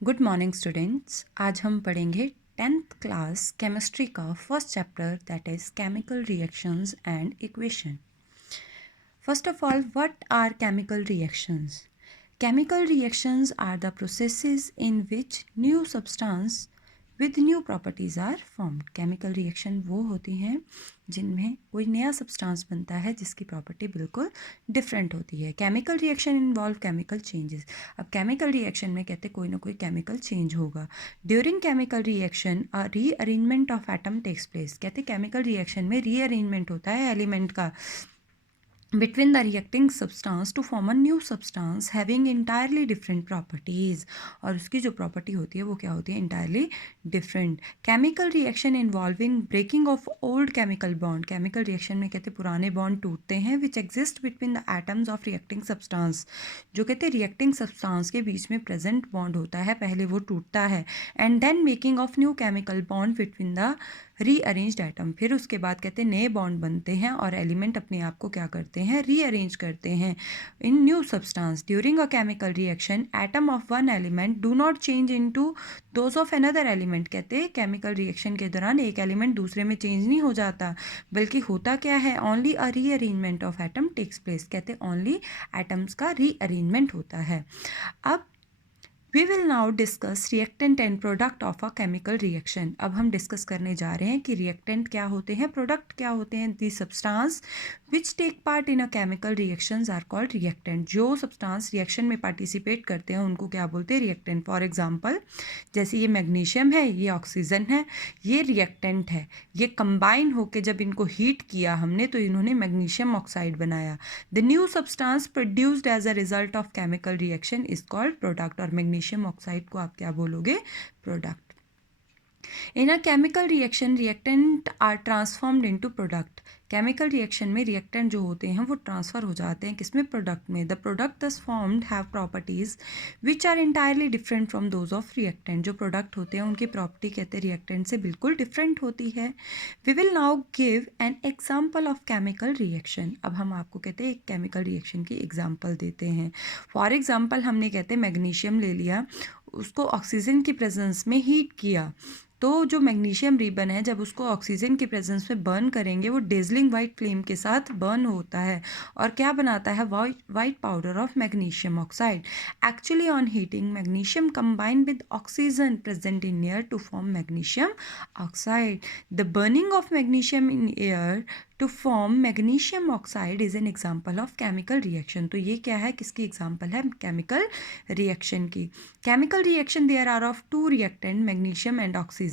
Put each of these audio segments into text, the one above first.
Good morning students. आज हम पढ़ेंगे 10th क्लास केमिस्ट्री का first chapter that is chemical reactions and equation. First of all, what are chemical reactions? Chemical reactions are the processes in which new substance with new properties are formed. Chemical reaction वो होती हैं जिनमें कोई नया substance बनता है जिसकी property बिल्कुल डिफरेंट होती है. Chemical reaction involve chemical changes. अब केमिकल रिएक्शन में कहते हैं कोई ना कोई केमिकल चेंज होगा. During chemical reaction a rearrangement of atom takes place. कहते हैं केमिकल रिएक्शन में रीअरेंजमेंट होता है एलिमेंट का between the reacting substance to form a new substance having entirely different properties. और उसकी जो प्रॉपर्टी होती है वो क्या होती है? entirely different. chemical reaction involving breaking of old chemical bond. chemical reaction में कहते हैं पुराने बॉन्ड टूटते हैं which exist between the atoms of reacting substance. जो कहते हैं reacting substance के बीच में present bond होता है, पहले वो टूटता है, and then making of new chemical bond between the rearranged atom. फिर उसके बाद कहते हैं नए बॉन्ड बनते हैं और एलिमेंट अपने आप को क्या करते हैं? रीअरेंज करते हैं in new substance. During a chemical reaction atom of one element do not change into those of another element. कहते हैं केमिकल रिएक्शन के दौरान एक एलिमेंट दूसरे में चेंज नहीं हो जाता, बल्कि होता क्या है? Only a rearrangement of atom takes place. कहते हैं ओनली एटम्स का रीअरेंजमेंट होता है. अब We will now discuss reactant and product of a chemical reaction. अब हम डिस्कस करने जा रहे हैं कि रिएक्टेंट क्या होते हैं, प्रोडक्ट क्या होते हैं. The substance which take part in a chemical reactions are called reactant. जो सब्सटेंस रिएक्शन में पार्टिसिपेट करते हैं उनको क्या बोलते हैं? रिएक्टेंट. फॉर एग्जांपल जैसे ये मैग्नीशियम है, ये ऑक्सीजन है, ये रिएक्टेंट है. ये कंबाइन होकर जब इनको हीट किया हमने तो इन्होंने मैग्नीशियम ऑक्साइड बनाया. The new substance produced as a result of chemical reaction is called product. और मैग्नीशियम ऑक्साइड को आप क्या बोलोगे? Product. In a chemical reaction, reactant are transformed into product. Chemical reaction में रिएक्टेंट जो होते हैं वो ट्रांसफ़र हो जाते हैं किसमें? प्रोडक्ट में. The product thus formed have properties which are entirely different from those of reactant. जो प्रोडक्ट होते हैं उनकी प्रॉपर्टी कहते हैं रिएक्टेंट से बिल्कुल डिफरेंट होती है. We will now give an example of chemical reaction. अब हम आपको कहते हैं एक केमिकल रिएक्शन की एग्जाम्पल देते हैं. फॉर एग्जाम्पल हमने कहते हैं मैग्नीशियम ले लिया, उसको ऑक्सीजन की प्रेजेंस में हीट किया, तो जो मैग्नीशियम रिबन है जब उसको ऑक्सीजन की प्रेजेंस में बर्न करेंगे वो डेजलिंग वाइट फ्लेम के साथ बर्न होता है और क्या बनाता है? White powder of magnesium oxide. Actually on heating magnesium combine with oxygen present in air to form magnesium oxide. The burning of magnesium in air to form magnesium oxide is an example of chemical reaction. तो ये क्या है? किसकी example है? Chemical reaction की. Chemical reaction there are of two reactant magnesium and oxygen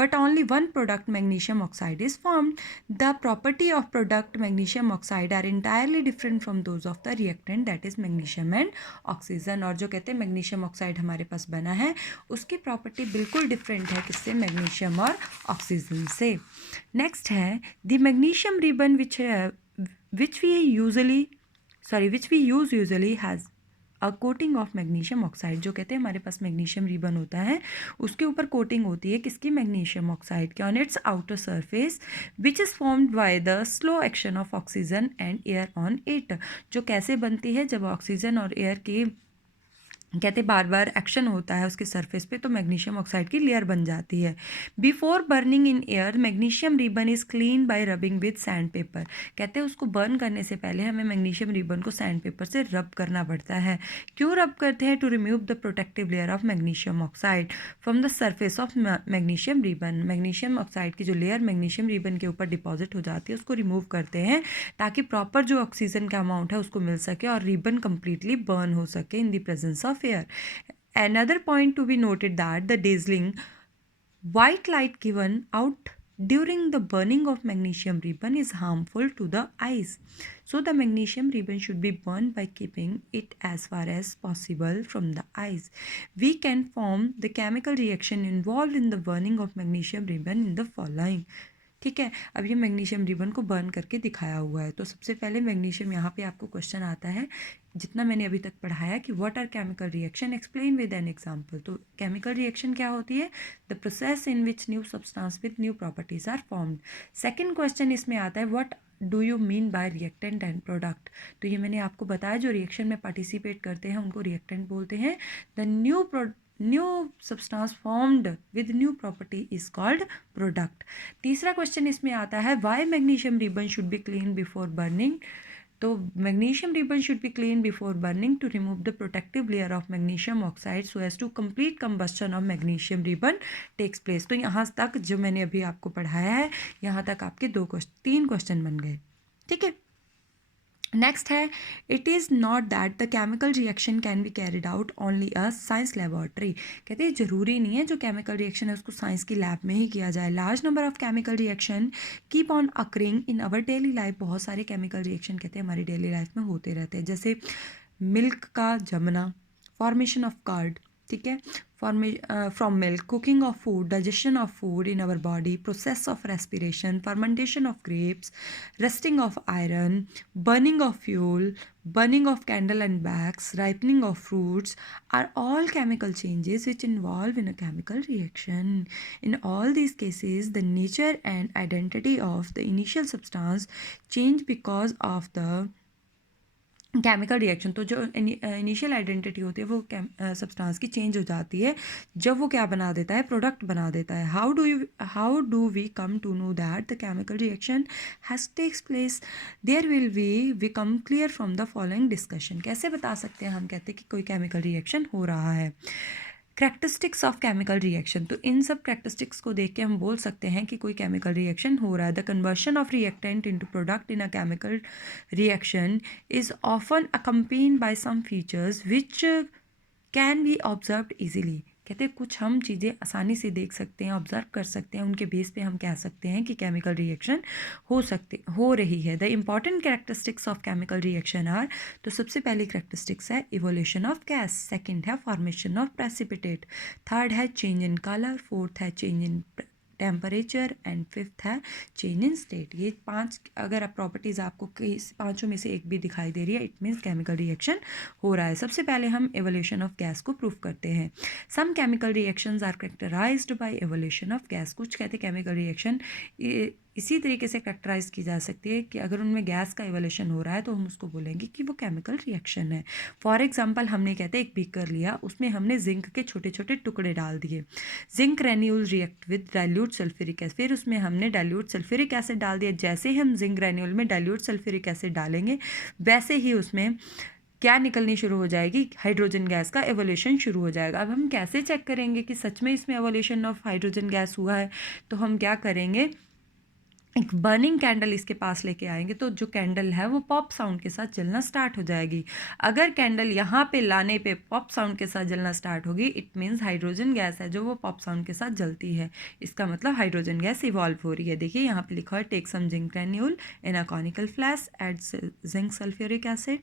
but only one product magnesium oxide is formed. The property of product magnesium oxide are entirely different from those of the reactant that is magnesium and oxygen. और जो कहते हैं magnesium oxide हमारे पास बना है उसकी property बिल्कुल different है किससे? मैग्नीशियम और ऑक्सीजन से. नेक्स्ट है the magnesium ribbon which we use usually has a coating of magnesium oxide. जो कहते हैं हमारे पास मैग्नीशियम रिबन होता है उसके ऊपर कोटिंग होती है किसकी? मैग्नीशियम ऑक्साइड की. On it's outer surface which is formed by the slow action of oxygen and air on it. जो कैसे बनती है? जब ऑक्सीजन और एयर की कहते बार बार एक्शन होता है उसके सरफेस पे तो मैग्नीशियम ऑक्साइड की लेयर बन जाती है. Before burning in air magnesium ribbon is clean by rubbing with sand paper. कहते हैं उसको बर्न करने से पहले हमें मैग्नीशियम रिबन को सैंड पेपर से रब करना पड़ता है. क्यों रब करते हैं? To remove the protective layer of magnesium oxide from the surface of magnesium ribbon. Magnesium oxide की जो लेयर मैग्नीशियम रिबन के ऊपर डिपॉजिट हो जाती है उसको रिमूव करते हैं ताकि प्रॉपर जो ऑक्सीजन का अमाउंट है उसको मिल सके और रिबन कंप्लीटली बर्न हो सके in the presence of air. Another point to be noted that the dazzling white light given out during the burning of magnesium ribbon is harmful to the eyes. So the magnesium ribbon should be burned by keeping it as far as possible from the eyes. We can form the chemical reaction involved in the burning of magnesium ribbon in the following. ठीक है. अब ये magnesium ribbon को burn करके दिखाया हुआ है. तो सबसे पहले मैग्नीशियम यहाँ पे आपको क्वेश्चन आता है जितना मैंने अभी तक पढ़ाया कि what are chemical reaction, explain with an example. तो केमिकल रिएक्शन क्या होती है? The process in which new substance with new properties are formed. Second question इसमें आता है what do you mean by reactant and product. तो ये मैंने आपको बताया जो रिएक्शन में पार्टिसिपेट करते हैं उनको रिएक्टेंट बोलते हैं. The new substance formed with new property is called product. तीसरा क्वेश्चन इसमें आता है why magnesium ribbon should be clean before burning. तो magnesium ribbon should be clean before burning to remove the protective layer of magnesium oxide so as to complete combustion of magnesium ribbon takes place. तो यहाँ तक जो मैंने अभी आपको पढ़ाया है, यहाँ तक आपके 3 क्वेश्चन बन गए। ठीक है, नेक्स्ट है it is not that the chemical reaction can be carried out only a science laboratory. कहते हैं ज़रूरी नहीं है जो केमिकल रिएक्शन है उसको साइंस की लैब में ही किया जाए। Large number of chemical reaction keep on occurring in our daily life. बहुत सारे केमिकल रिएक्शन कहते हैं हमारी डेली लाइफ में होते रहते हैं, जैसे मिल्क का जमना, फॉर्मेशन ऑफ कर्ड, ठीक है, from milk, cooking of food, digestion of food in our body, process of respiration, fermentation of grapes, rusting of iron, burning of fuel, burning of candle and wax, ripening of fruits are all chemical changes which involve in a chemical reaction. In all these cases, the nature and identity of the initial substance change because of the chemical reaction. तो जो initial identity होती है वो substance की change हो जाती है जब वो क्या बना देता है, प्रोडक्ट बना देता है। How do we come to know that the chemical reaction has takes place, there will we become clear from the following discussion. कैसे बता सकते हैं हम, कहते हैं कि कोई केमिकल रिएक्शन हो रहा है। करेक्टरिस्टिक्स ऑफ केमिकल रिएक्शन, तो इन सब करेक्टरिस्टिक्स को देख के हम बोल सकते हैं कि कोई केमिकल रिएक्शन हो रहा है। The conversion of reactant into product in a chemical reaction is often accompanied by some features which can be observed easily. कहते हैं कुछ हम चीज़ें आसानी से देख सकते हैं, ऑब्जर्व कर सकते हैं, उनके बेस पे हम कह सकते हैं कि केमिकल रिएक्शन हो रही है। The important characteristics of chemical reaction are, तो सबसे पहली कैरेक्टरिस्टिक्स है इवोल्यूशन ऑफ गैस, सेकंड है फॉर्मेशन ऑफ प्रेसिपिटेट, थर्ड है चेंज इन कलर, फोर्थ है change in temperature and fifth है चेंज इन स्टेट। ये 5 अगर आप प्रॉपर्टीज़ आपको पाँचों में से एक भी दिखाई दे रही है, इट मीन्स केमिकल रिएक्शन हो रहा है। सबसे पहले हम एवोल्यूशन ऑफ गैस को प्रूव करते हैं। Some chemical reactions are characterized by evolution of gas. कुछ कहते हैं केमिकल रिएक्शन इसी तरीके से कैरेक्टराइज की जा सकती है कि अगर उनमें गैस का एवोल्यूशन हो रहा है तो हम उसको बोलेंगे कि वो केमिकल रिएक्शन है। फॉर एग्जांपल हमने कहते हैं एक बीकर लिया, उसमें हमने जिंक के छोटे छोटे टुकड़े डाल दिए, zinc granule react with dilute sulphuric acid, फिर उसमें हमने डाइल्यूट सल्फ्यूरिक एसिड डाल दिया। जैसे ही हम जिंक ग्रेन्यूल में डाइल्यूट सल्फ्यूरिक एसिड डालेंगे वैसे ही उसमें क्या निकलनी शुरू हो जाएगी, हाइड्रोजन गैस का एवोल्यूशन शुरू हो जाएगा। अब हम कैसे चेक करेंगे कि सच में इसमें एवोल्यूशन ऑफ हाइड्रोजन गैस हुआ है, तो हम क्या करेंगे, एक बर्निंग कैंडल इसके पास लेके आएंगे तो जो कैंडल है वो पॉप साउंड के साथ जलना स्टार्ट हो जाएगी। अगर कैंडल यहाँ पे लाने पे पॉप साउंड के साथ जलना स्टार्ट होगी, इट मीन्स हाइड्रोजन गैस है जो वो पॉप साउंड के साथ जलती है, इसका मतलब हाइड्रोजन गैस इवॉल्व हो रही है। देखिए यहाँ पे लिखा है take some zinc granule in a conical flask, add zinc sulphuric acid,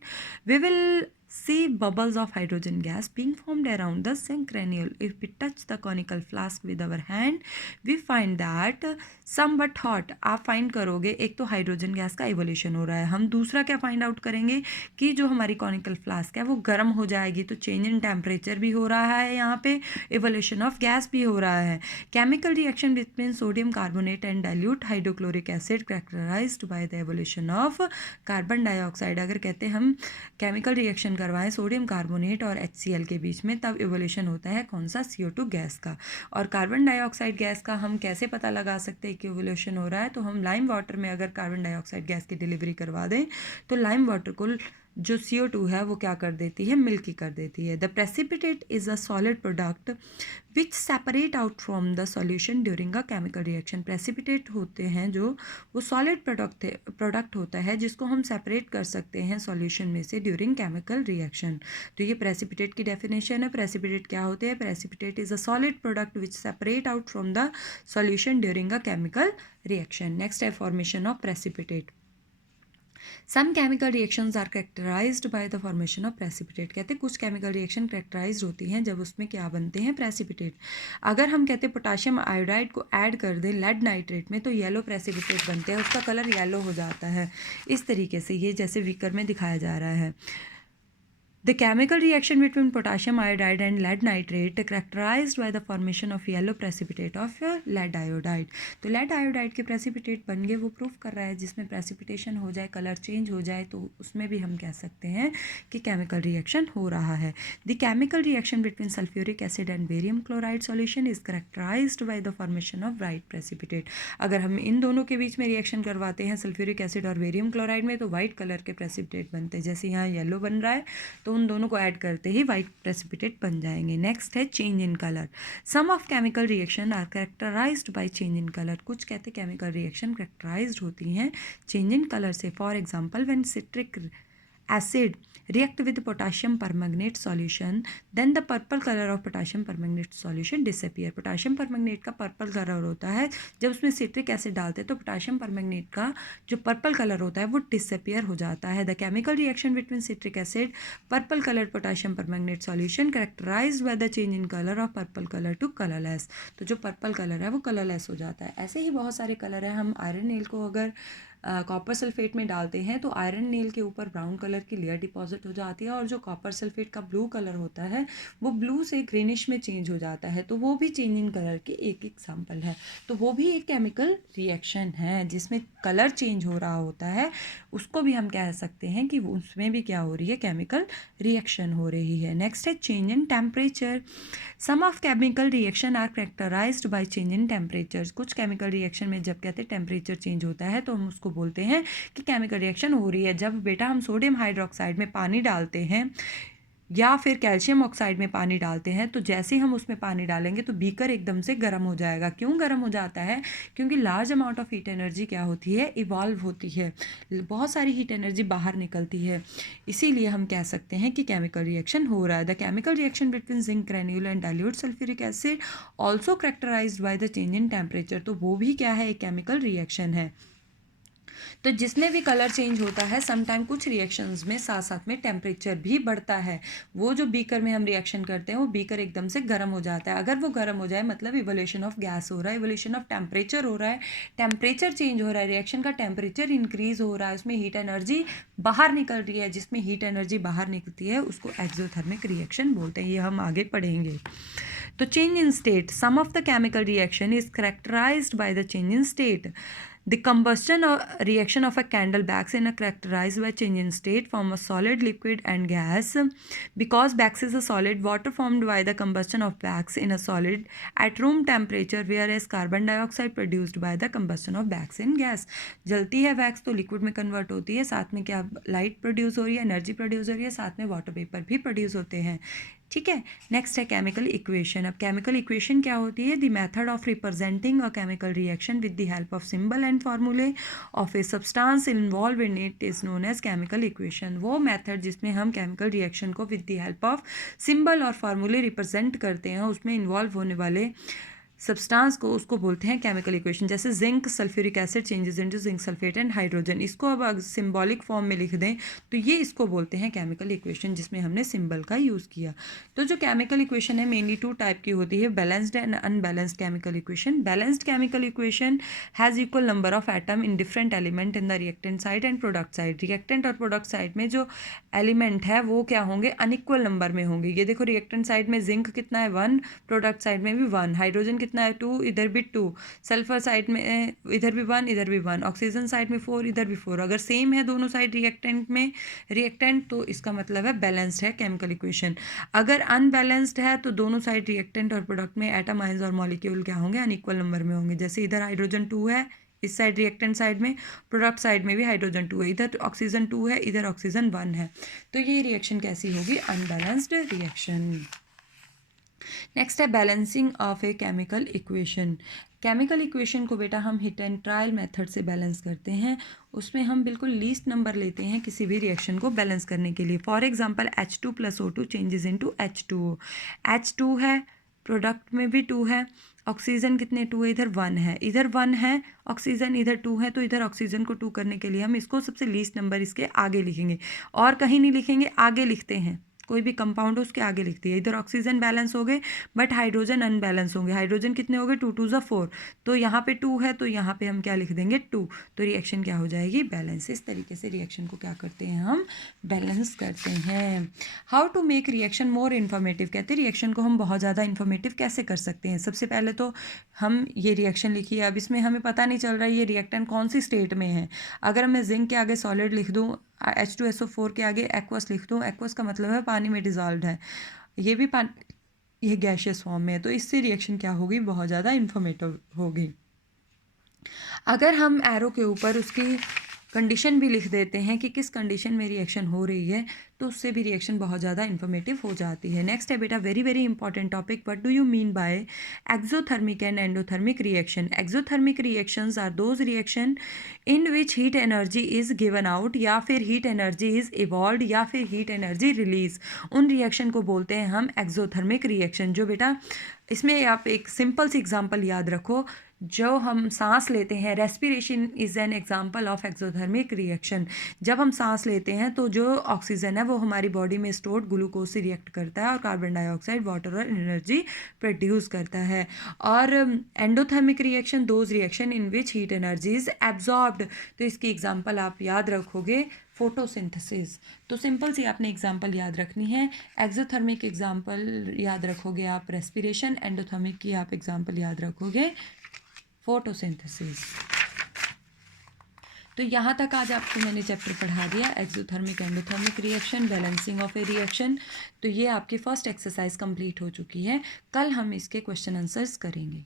we will see bubbles of hydrogen gas being formed around the zinc granule. If we touch the conical flask with our hand, we find that somewhat hot. आप find करोगे एक तो hydrogen gas का evolution हो रहा है, हम दूसरा क्या फाइंड आउट करेंगे कि जो हमारी कॉनिकल फ्लास्क है वो गर्म हो जाएगी, तो चेंज इन टेम्परेचर भी हो रहा है, यहाँ पे इवोल्यूशन ऑफ गैस भी हो रहा है। Chemical reaction between sodium carbonate and dilute hydrochloric acid characterized by the evolution of carbon dioxide. अगर कहते हैं हम केमिकल रिएक्शन करवाएं सोडियम कार्बोनेट और HCl के बीच में, तब इवोल्यूशन होता है कौन सा, CO2 गैस का। और कार्बन डाइऑक्साइड गैस का हम कैसे पता लगा सकते हैं कि इवोल्यूशन हो रहा है, तो हम लाइम वाटर में अगर कार्बन डाइऑक्साइड गैस की डिलीवरी करवा दें तो लाइम वाटर को जो CO2 है वो क्या कर देती है, मिल्की कर देती है। The precipitate is a solid product which separate out from the solution during a chemical reaction. Precipitate होते हैं जो वो सॉलिड प्रोडक्ट होता है जिसको हम सेपरेट कर सकते हैं सॉल्यूशन में से ड्यूरिंग केमिकल रिएक्शन। तो ये प्रेसिपिटेट की डेफिनेशन है। प्रेसिपिटेट क्या होते हैं, precipitate is a solid product which separate out from the solution during a chemical reaction. Next है formation of precipitate. Some chemical reactions are characterized by the formation of precipitate. कहते हैं कुछ chemical reaction characterized होती हैं जब उसमें क्या बनते हैं, प्रेसिपिटेट। अगर हम कहते हैं पोटाशियम आयोडाइड को ऐड कर दें लेड नाइट्रेट में तो येलो प्रेसिपिटेट बनते हैं, उसका कलर येलो हो जाता है। इस तरीके से ये जैसे विकर में दिखाया जा रहा है। The chemical reaction between potassium iodide and lead nitrate characterized by the formation of yellow precipitate of lead iodide. तो lead iodide के precipitate बन गए, वो प्रूफ कर रहा है जिसमें precipitation हो जाए, कलर चेंज हो जाए, तो उसमें भी हम कह सकते हैं कि chemical reaction हो रहा है. The chemical reaction between sulfuric acid and barium chloride solution is characterized by the formation of white precipitate. अगर हम इन दोनों के बीच में रिएक्शन करवाते हैं सल्फ्यूरिक एसिड और बेरियम क्लोराइड में, तो वाइट कलर के प्रेसिपिटेट बनते हैं. जैसे यहाँ येलो बन रहा है, तो उन दोनों को ऐड करते ही वाइट प्रेसिपिटेट बन जाएंगे. नेक्स्ट है change in colour. Some of chemical reaction are characterized by change in colour. कुछ कहते केमिकल रिएक्शन कैरेक्टराइज्ड होती हैं चेंज इन कलर से. For example when citric acid react with potassium permanganate solution, then the purple color of potassium permanganate solution disappear. potassium permanganate का purple colour होता है, जब उसमें सिट्रिक एसिड डालते हैं तो पोटाशियम परमैंगनेट का जो पर्पल कलर होता है वो डिसअपियर हो जाता है. The chemical reaction between citric acid purple colour potassium permanganate solution characterized by the change in colour of purple colour to colourless. तो जो पर्पल कलर है वो कलरलेस हो जाता है. ऐसे ही बहुत सारे कलर हैं. हम आयरन नील को अगर कॉपर सल्फेट में डालते हैं तो आयरन नील के ऊपर ब्राउन कलर की लेयर डिपॉजिट हो जाती है, और जो कॉपर सल्फेट का ब्लू कलर होता है वो ब्लू से ग्रीनिश में चेंज हो जाता है. तो वो भी चेंज इन कलर की एक एग्जांपल है. तो वो भी एक केमिकल रिएक्शन है जिसमें कलर चेंज हो रहा होता है. उसको भी हम कह सकते हैं कि उसमें भी क्या हो रही है, केमिकल रिएक्शन हो रही है. नेक्स्ट है change in temperature. Some of chemical reaction are characterized by change in temperature. कुछ केमिकल रिएक्शन में जब कहते हैं टेम्परेचर चेंज होता है तो हम उसको बोलते हैं कि केमिकल रिएक्शन हो रही है. जब बेटा हम सोडियम हाइड्रोक्साइड में पानी डालते हैं या फिर कैल्शियम ऑक्साइड में पानी डालते हैं, तो जैसे ही हम उसमें पानी डालेंगे तो बीकर एकदम से गर्म हो जाएगा. क्यों गर्म हो जाता है? क्योंकि large amount of heat energy क्या होती है, इवॉल्व होती है. बहुत सारी हीट एनर्जी बाहर निकलती है, इसीलिए हम कह सकते हैं कि केमिकल रिएक्शन हो रहा है. The chemical reaction between zinc granule and dilute sulphuric acid also characterized by the change in temperature. तो वो भी क्या है, एक केमिकल रिएक्शन है. तो जिसमें भी कलर चेंज होता है, समटाइम कुछ रिएक्शंस में साथ साथ में टेम्परेचर भी बढ़ता है. वो जो बीकर में हम रिएक्शन करते हैं वो बीकर एकदम से गर्म हो जाता है. अगर वो गर्म हो जाए मतलब इवोल्यूशन ऑफ गैस हो रहा है, इवोल्यूशन ऑफ टेम्परेचर हो रहा है, टेम्परेचर चेंज हो रहा है, रिएक्शन का टेम्परेचर इंक्रीज हो रहा है, उसमें हीट एनर्जी बाहर निकल रही है. जिसमें हीट एनर्जी बाहर निकलती है उसको एक्सोथर्मिक रिएक्शन बोलते हैं. ये हम आगे पढ़ेंगे. तो change in state. Some of the chemical reaction is characterized by the change in state. The combustion or reaction of a candle wax in a characterized by change in state from a solid, liquid and gas. Because wax is a solid, water formed by the combustion of wax in a solid at room temperature, whereas carbon dioxide produced by the combustion of wax in gas. जलती है wax तो liquid में convert होती है, साथ में क्या light produce हो रही है, एनर्जी प्रोड्यूस हो रही है, साथ में वाटर वेपर भी प्रोड्यूस होते हैं. ठीक है. नेक्स्ट है केमिकल इक्वेशन. अब केमिकल इक्वेशन क्या होती है? The method of representing a chemical reaction with the help of symbol and formulae of a substance involve in it is known as chemical equation. वो मेथड जिसमें हम chemical reaction को with the help of symbol और formulae represent करते हैं, उसमें involve होने वाले सब्सटेंस को, उसको बोलते हैं केमिकल इक्वेशन. जैसे zinc sulphuric acid changes into zinc sulphate and hydrogen. इसको अब सिंबॉलिक फॉर्म में लिख दें तो ये इसको बोलते हैं केमिकल इक्वेशन, जिसमें हमने सिंबल का यूज़ किया. तो जो केमिकल इक्वेशन है मेनली टू टाइप की होती है, balanced and unbalanced chemical equation. Balanced chemical equation has equal number of atom in different element in the reactant side and product side. Reactant और product side में जो element है वो क्या होंगे, अनइक्वल नंबर में होंगे. ये देखो रिएक्टेंट साइड में जिंक कितना है 1, प्रोडक्ट साइड में भी 1, हाइड्रोजन कितना है 2, इधर भी 2, सल्फर साइड में इधर भी 1 इधर भी 1, ऑक्सीजन साइड में 4 इधर भी 4. अगर सेम है दोनों साइड रिएक्टेंट में रिएक्टेंट तो इसका मतलब है बैलेंस्ड है केमिकल इक्वेशन. अगर अनबैलेंस्ड है तो दोनों साइड रिएक्टेंट और प्रोडक्ट में एटम आयंस और मॉलिक्यूल क्या होंगे, अनइक्वल नंबर में होंगे. जैसे इधर हाइड्रोजन 2 है इस साइड रिएक्टेंट साइड में, प्रोडक्ट साइड में भी हाइड्रोजन 2 है, इधर ऑक्सीजन 2 है इधर ऑक्सीजन 1 है. तो ये रिएक्शन कैसी होगी, अनबैलेंस्ड रिएक्शन. नेक्स्ट है balancing of a chemical equation. Chemical equation को बेटा हम हिट एंड ट्रायल मेथड से बैलेंस करते हैं. उसमें हम बिल्कुल लीस्ट नंबर लेते हैं किसी भी रिएक्शन को बैलेंस करने के लिए. For example H2 + O2 changes into H2O. H2 है, प्रोडक्ट में भी 2 है, ऑक्सीजन कितने 2 है, इधर 1 है, इधर 1 है, ऑक्सीजन इधर 2 है, तो इधर ऑक्सीजन को 2 करने के लिए हम इसको सबसे लीस्ट नंबर इसके आगे लिखेंगे, और कहीं नहीं लिखेंगे, आगे लिखते हैं. कोई भी कंपाउंड उसके आगे लिखती है। इधर ऑक्सीजन बैलेंस हो गए बट हाइड्रोजन अनबैलेंस होंगे। हाइड्रोजन कितने हो गए, 2 2 4, तो यहाँ पे 2 है तो यहाँ पे हम क्या लिख देंगे 2, तो रिएक्शन क्या हो जाएगी, बैलेंस। इस तरीके से रिएक्शन को क्या करते हैं हम, बैलेंस करते हैं। How to make reaction more informative, कहते हैं रिएक्शन को हम बहुत ज़्यादा इन्फॉर्मेटिव कैसे कर सकते हैं। सबसे पहले तो हम ये रिएक्शन लिखिए, अब इसमें हमें पता नहीं चल रहा है ये रिएक्टेंट कौन सी स्टेट में है। अगर मैं जिंक के आगे सॉलिड लिख दूँ, H2SO4 के आगे एक्वस लिख दूँ, एक्वस का मतलब है पानी में डिजॉल्व है, ये भी पानी, ये गैशियस फॉर्म में है, तो इससे रिएक्शन क्या होगी, बहुत ज़्यादा इन्फॉर्मेटिव होगी। अगर हम एरो के ऊपर उसकी कंडीशन भी लिख देते हैं कि किस कंडीशन में रिएक्शन हो रही है, तो उससे भी रिएक्शन बहुत ज़्यादा इन्फॉर्मेटिव हो जाती है। नेक्स्ट है बेटा very very important topic, what do you mean by exothermic and endothermic reaction. Exothermic reactions are those reaction in which heat energy is given out, या फिर हीट एनर्जी इज इवॉल्व, या फिर heat energy release, उन reaction को बोलते हैं हम exothermic reaction. जो बेटा इसमें आप एक सिंपल सी एग्जांपल याद रखो, जो हम सांस लेते हैं, respiration is an example of exothermic reaction. जब हम सांस लेते हैं तो जो ऑक्सीजन है वो हमारी बॉडी में स्टोर्ड ग्लूकोज से रिएक्ट करता है और कार्बन डाइऑक्साइड, वाटर और एनर्जी प्रोड्यूस करता है। और endothermic reaction those reaction in which heat energy is absorbed, तो इसकी एग्जांपल आप याद रखोगे फोटोसिंथेसिस। तो सिंपल सी आपने एग्जांपल याद रखनी है। एक्सोथर्मिक एग्जांपल याद रखोगे आप रेस्पिरेशन, एंडोथर्मिक की आप एग्जांपल याद रखोगे फोटोसिंथेसिस। तो यहाँ तक आज आपको मैंने चैप्टर पढ़ा दिया, exothermic endothermic reaction, balancing of A reaction. तो ये आपकी फर्स्ट एक्सरसाइज कंप्लीट हो चुकी है। कल हम इसके क्वेश्चन आंसर्स करेंगे।